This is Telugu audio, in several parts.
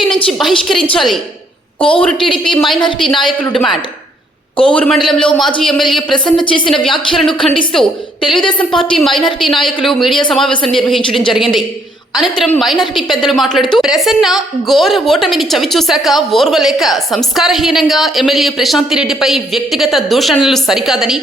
వైసీపీ నుంచి బహిష్కరించాలి. కోవూరు టీడీపీ మైనారిటీ నాయకులు డిమాండ్. కోవూరు మండలంలో మాజీ ఎమ్మెల్యే ప్రసన్న చేసిన వ్యాఖ్యలను ఖండిస్తూ తెలుగుదేశం పార్టీ మైనారిటీ నాయకులు మీడియా సమావేశం నిర్వహించడం జరిగింది. అనంతరం మైనారిటీ పెద్దలు మాట్లాడుతూ ప్రసన్న ఘోర ఓటమిని చవిచూశాక ఓర్వలేక సంస్కారహీనంగా ఎమ్మెల్యే ప్రశాంతి రెడ్డిపై వ్యక్తిగత దూషణలు సరికాదని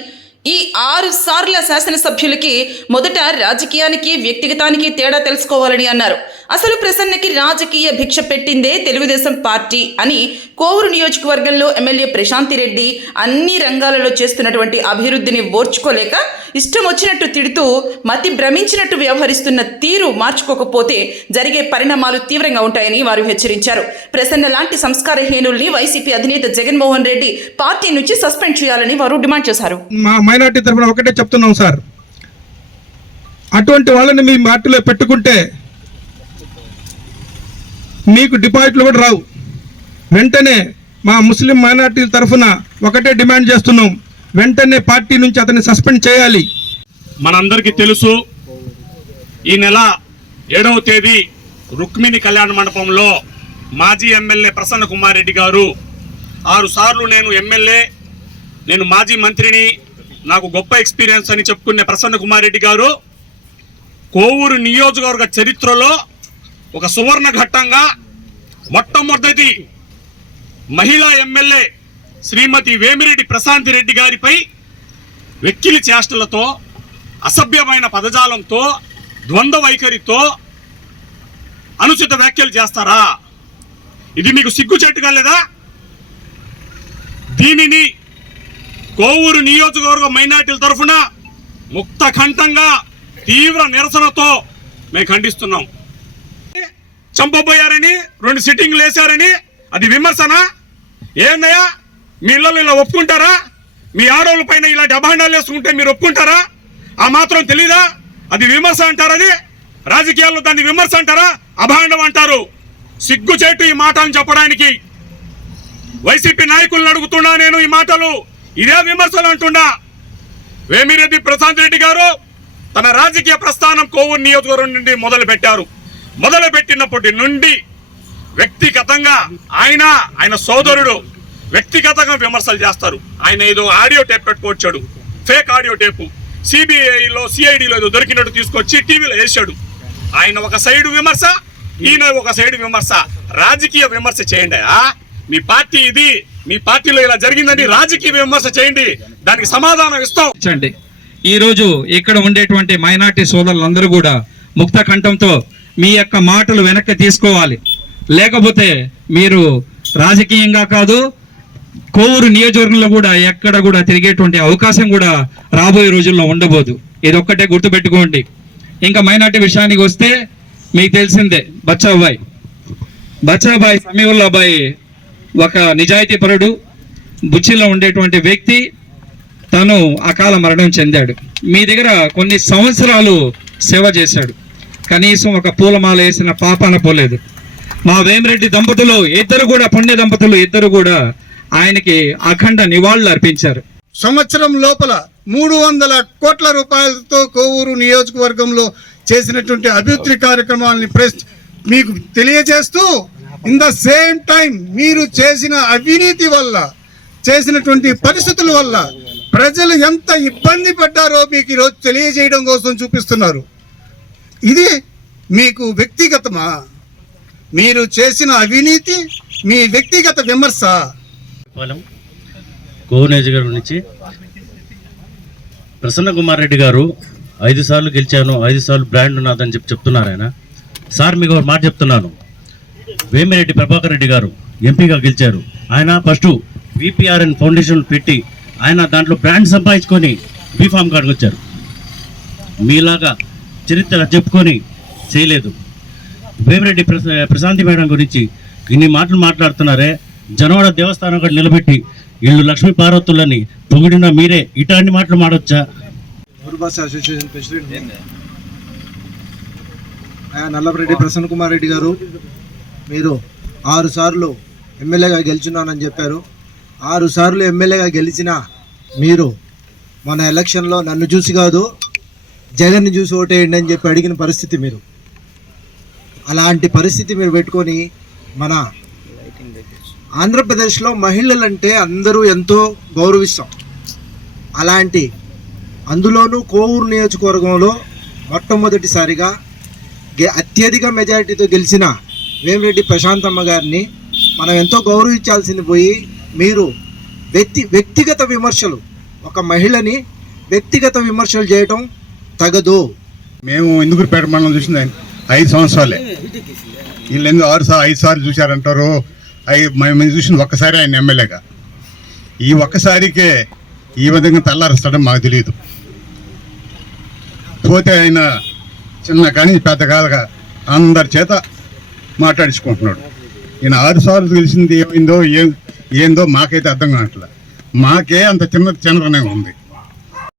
ఈ ఆరు సార్ల శాసనసభ్యులకి మొదట రాజకీయానికి వ్యక్తిగతానికి తేడా తెలుసుకోవాలని అన్నారు. అసలు ప్రసన్నకి రాజకీయ భిక్ష పెట్టిందే తెలుగుదేశం పార్టీ అని కోవూరు నియోజకవర్గంలో ఎమ్మెల్యే ప్రశాంతి రెడ్డి అన్ని రంగాలలో చేస్తున్నటువంటి అభివృద్ధిని ఓర్చుకోలేక ఇష్టం వచ్చినట్టు తిడుతూ మతి భ్రమించినట్టు వ్యవహరిస్తున్న తీరు మార్చుకోకపోతే జరిగే పరిణామాలు తీవ్రంగా ఉంటాయని వారు హెచ్చరించారు. ప్రసన్న లాంటి సంస్కారహీనుల్ని వైసీపీ అధినేత జగన్మోహన్ రెడ్డి పార్టీ నుంచి సస్పెండ్ చేయాలని వారు డిమాండ్ చేశారు. మైనార్టీ తరఫున ఒకటే చెప్తున్నాం సార్. అటువంటి వాళ్ళని మీ పార్టీలో పెట్టుకుంటే మీకు డిపాజిట్లు కూడా రావు. వెంటనే మా ముస్లిం మైనార్టీల తరఫున ఒకటే డిమాండ్ చేస్తున్నాం. వెంటనే పార్టీ నుంచి అతన్ని సస్పెండ్ చేయాలి. మనందరికీ తెలుసు ఈ నెల ఏడవ తేదీ రుక్మిణి కళ్యాణ మండపంలో మాజీ ఎమ్మెల్యే ప్రసన్న కుమార్ రెడ్డి గారు ఆరు సార్లు నేను ఎమ్మెల్యే నేను మాజీ మంత్రిని నాకు గొప్ప ఎక్స్పీరియన్స్ అని చెప్పుకునే ప్రసన్న కుమార్ రెడ్డి గారు కోవూరు నియోజకవర్గ చరిత్రలో ఒక సువర్ణ ఘట్టంగా మొట్టమొదటి మహిళా ఎమ్మెల్యే శ్రీమతి వేమిరెడ్డి ప్రశాంతి రెడ్డి గారిపై వెక్కిలి చేష్టలతో అసభ్యమైన పదజాలంతో ద్వంద్వ వైఖరితో అనుచిత వ్యాఖ్యలు చేస్తారా? ఇది మీకు సిగ్గుచెట్టుగా లేదా? దీనిని కోవూరు నియోజకవర్గ మైనార్టీల తరఫున ముక్త కంఠంగా తీవ్ర నిరసనతో మేము ఖండిస్తున్నాం. చంపబోయారని రెండు సిట్టింగ్లు వేశారని అది విమర్శనా? ఏందయ్యా మీ ఇళ్ళలో ఇలా ఒప్పుకుంటారా? మీ ఆడవాళ్ళ పైన ఇలాంటి అభాండాలు వేసుకుంటే మీరు ఒప్పుకుంటారా? ఆ మాత్రం తెలీదా? అది విమర్శ అంటారు అది. రాజకీయాల్లో దాన్ని విమర్శ అంటారా? అభాండం అంటారు. సిగ్గుచేటు ఈ మాటలను చెప్పడానికి. వైసీపీ నాయకులను అడుగుతున్నా నేను ఈ మాటలు. ఇదే విమర్శలు అంటున్నా. వేమిరెడ్డి ప్రశాంత్ రెడ్డి గారు తన రాజకీయ ప్రస్థానం కోవూరు నియోజకవర్గం నుండి మొదలు పెట్టారు మొదలు పెట్టినప్పటి నుండి వ్యక్తిగతంగా ఆయన ఆయన సోదరుడు వ్యక్తిగతంగా విమర్శలు చేస్తారు. ఆయన ఏదో audio tape పెట్టుకొచ్చాడు. Fake audio tape. సిబిఐలో సిఐడిలో ఏదో దొరికినట్టు తీసుకొచ్చి టీవీలో వేసాడు ఆయన ఒక సైడ్ విమర్శ ఈయన ఒక సైడ్ విమర్శ. రాజకీయ విమర్శ చేయండి మీ పార్టీ ఇది మీ పార్టీలో ఇలా జరిగిందని రాజకీయ విమర్శ చేయండి. దానికి సమాధానం ఇస్తాం. ఇచ్చండి. ఈరోజు ఇక్కడ ఉండేటువంటి మైనార్టీ సోదరులందరూ కూడా ముక్త కంఠంతో మీ యొక్క మాటలు వెనక్కి తీసుకోవాలి. లేకపోతే మీరు రాజకీయంగా కాదు కోవూరు నియోజకవర్గంలో కూడా ఎక్కడ కూడా తిరిగేటువంటి అవకాశం కూడా రాబోయే రోజుల్లో ఉండబోదు. ఇది ఒక్కటే గుర్తుపెట్టుకోండి. ఇంకా మైనార్టీ విషయానికి వస్తే మీకు తెలిసిందే బచ్చాబాయ్. బచ్చాబాయ్ సమీవుల్లాబాయి ఒక నిజాయితీపరుడు బుచ్చిలో ఉండేటువంటి వ్యక్తి తను అకాల మరణం చెందాడు. మీ దగ్గర కొన్ని సంవత్సరాలు సేవ చేశాడు. కనీసం ఒక పూలమాల వేసిన పాపాన పోలేదు. మా వేమిరెడ్డి దంపతులు ఇద్దరు కూడా పుణ్య దంపతులు ఇద్దరు కూడా ఆయనకి అఖండ నివాళులు అర్పించారు. సంవత్సరం లోపల మూడు వందల కోట్ల రూపాయలతో కోవూరు నియోజకవర్గంలో చేసినటువంటి అభివృద్ధి కార్యక్రమాలని ప్రెస్ మీకు తెలియజేస్తూ ఇన్ ద సేమ్ టైం మీరు చేసిన అవినీతి వల్ల చేసినటువంటి పరిస్థితుల వల్ల ప్రజలు ఎంత ఇబ్బంది పడ్డారో మీకు ఈరోజు తెలియజేయడం కోసం చూపిస్తున్నారు. ఇది మీకు వ్యక్తిగతమా? మీరు చేసిన అవినీతి మీ వ్యక్తిగత విమర్శ. పాలెం నుంచి ప్రసన్న కుమార్ రెడ్డి గారు ఐదు సార్లు గెలిచాను ఐదు సార్లు బ్రాండ్ ఉన్నదని చెప్పి చెప్తున్నారు ఆయన. సార్ మీకు మాట చెప్తున్నాను. వేమిరెడ్డి ప్రభాకర్ రెడ్డి గారు ఎంపీగా గెలిచారు. ఆయన ఫస్ట్ విపిఆర్ఎన్ ఫౌండేషన్ పెట్టి ఆయన దాంట్లో బ్రాండ్ సంపాదించుకొని బీఫామ్ కాడికి వచ్చారు. మీలాగా చరిత్ర చెప్పుకొని చేయలేదు. వేమిరెడ్డి ప్రశా- ప్రశాంతి మేడం గురించి ఇన్ని మాటలు మాట్లాడుతున్నారే జనవాడ దేవస్థానం కూడా నిలబెట్టి వీళ్ళు లక్ష్మీ పార్వతులని పొగిడిన మీరే ఇటాన్ని మాటలు మాడొచ్చా? Association president. ఆయన నల్లపరెడ్డి ప్రసన్న కుమార్ రెడ్డి గారు మీరు ఆరు సార్లు ఎమ్మెల్యేగా గెలిచినానని చెప్పారు. ఆరు సార్లు ఎమ్మెల్యేగా గెలిచిన మీరు మన ఎలక్షన్లో నన్ను చూసి కాదు జగన్ని చూసి ఓటేయండి అని చెప్పి అడిగిన పరిస్థితి మీరు. అలాంటి పరిస్థితి మీరు పెట్టుకొని మన ఆంధ్రప్రదేశ్లో మహిళలంటే అందరూ ఎంతో గౌరవిస్తాం. అలాంటి అందులోనూ కోవూరు నియోజకవర్గంలో మొట్టమొదటిసారిగా గె- అత్యధిక మెజారిటీతో గెలిచిన వేమిరెడ్డి ప్రశాంతమ్మ గారిని మనం ఎంతో గౌరవించాల్సింది పోయి మీరు వ్యక్తి వ్యక్తిగత విమర్శలు ఒక మహిళని వ్యక్తిగత విమర్శలు చేయటం తగదు. మేము ఇందుకుపేట మండలం చూసింది ఐదు సంవత్సరాలే. వీళ్ళు ఎందుకు ఆరు సార్లు ఐదు సార్లు చూశారంటారు? అవి మేము చూసింది ఒక్కసారి ఆయన ఎమ్మెల్యేగా. ఈ ఒక్కసారికే ఈ విధంగా తెల్లారుస్తాడని మాకు తెలియదు. పోతే ఆయన చిన్న కానీ పెద్ద కాదుగా అందరి చేత మాట్లాడించుకుంటున్నాడు. ఈయన ఆరు సార్లు తెలిసింది ఏమైందో ఏం ఏందో మాకైతే అర్థం కావట్లేదు మాకే అంత చిన్న చిన్నరనే ఉంది.